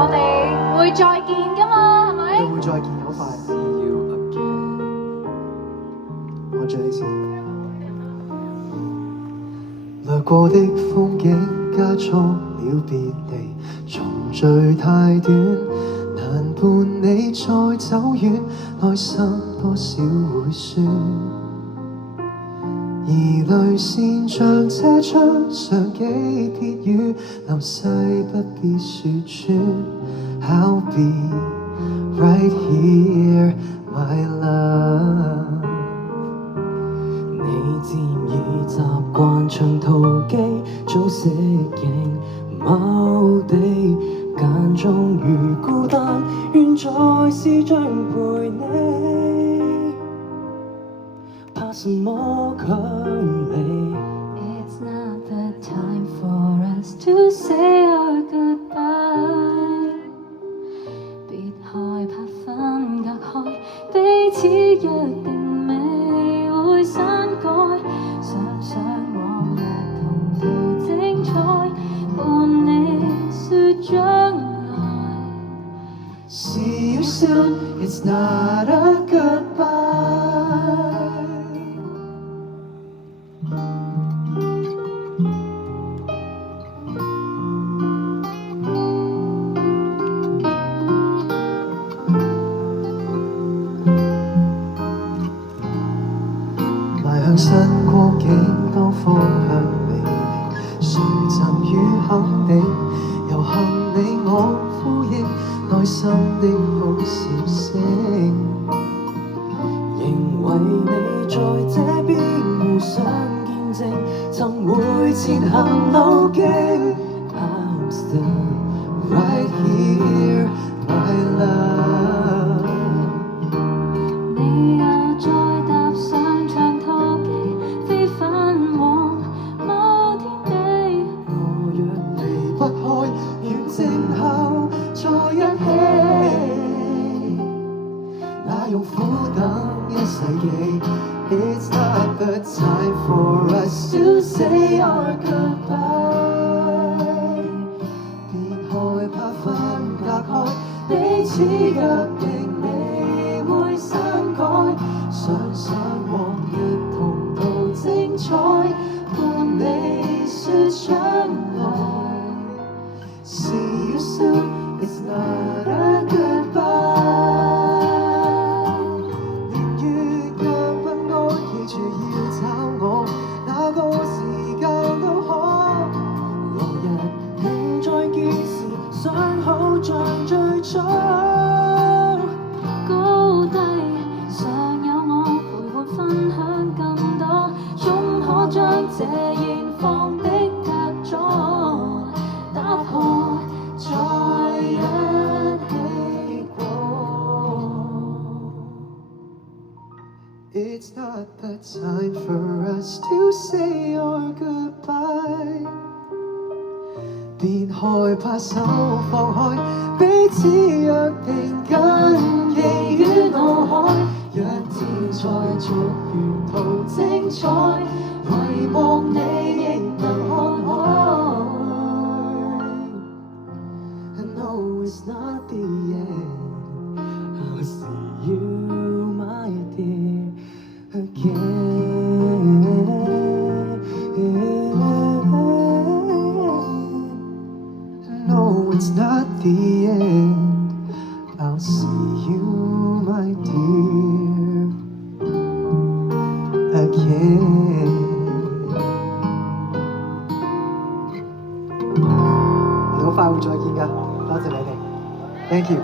我哋會再見㗎嘛，係咪？會再見好快。See you again。我最你先。掠過的風景加速了別離，重聚太短，難伴你再走遠，內心多少會酸。而淚線像車窗上幾撇雨，流逝不必説穿。I'll be right here, my love。你漸已習慣長途機，早適應某地，間中如孤單，願在視像陪你，怕什麼距離 It's not the time for us to say our goodbye。別害怕分隔開，彼此約定未會刪改。想想往日同途精彩，伴你說將來。See you soon, it's not a goodbye。邁向新光景，當方向未明，誰贈予肯定？遊行你我呼應，內心的好笑聲。仍為你在這邊互相見證，尋回前行路徑。I'm still right here, my love。你又再踏上長途機，飛返往某天地。我若離不開，遠靜後在一起，那用苦等一世紀。It's not the time for us to say our goodbye。別害怕分隔開，彼此約定未會刪改。想想往日同途精彩，伴你說將來。See you soon, it's not a goodbye。年月若不安，記住要找我，哪個時間都可。來日願再見時，想好像最初。高低尚有我陪伴分享更多，終可將這現況的隔阻打破，在一起過。It's not the time for us to say our goodbye。別害怕手放開，彼此約定緊記於腦海。若天再續沿途精彩，遺忘你亦能看開。I know it's not the end, I'll see you, my dear, again。No, it's not the end. I'll see you, my dear, again。我哋好快會再見㗎，多謝你哋，Thank you。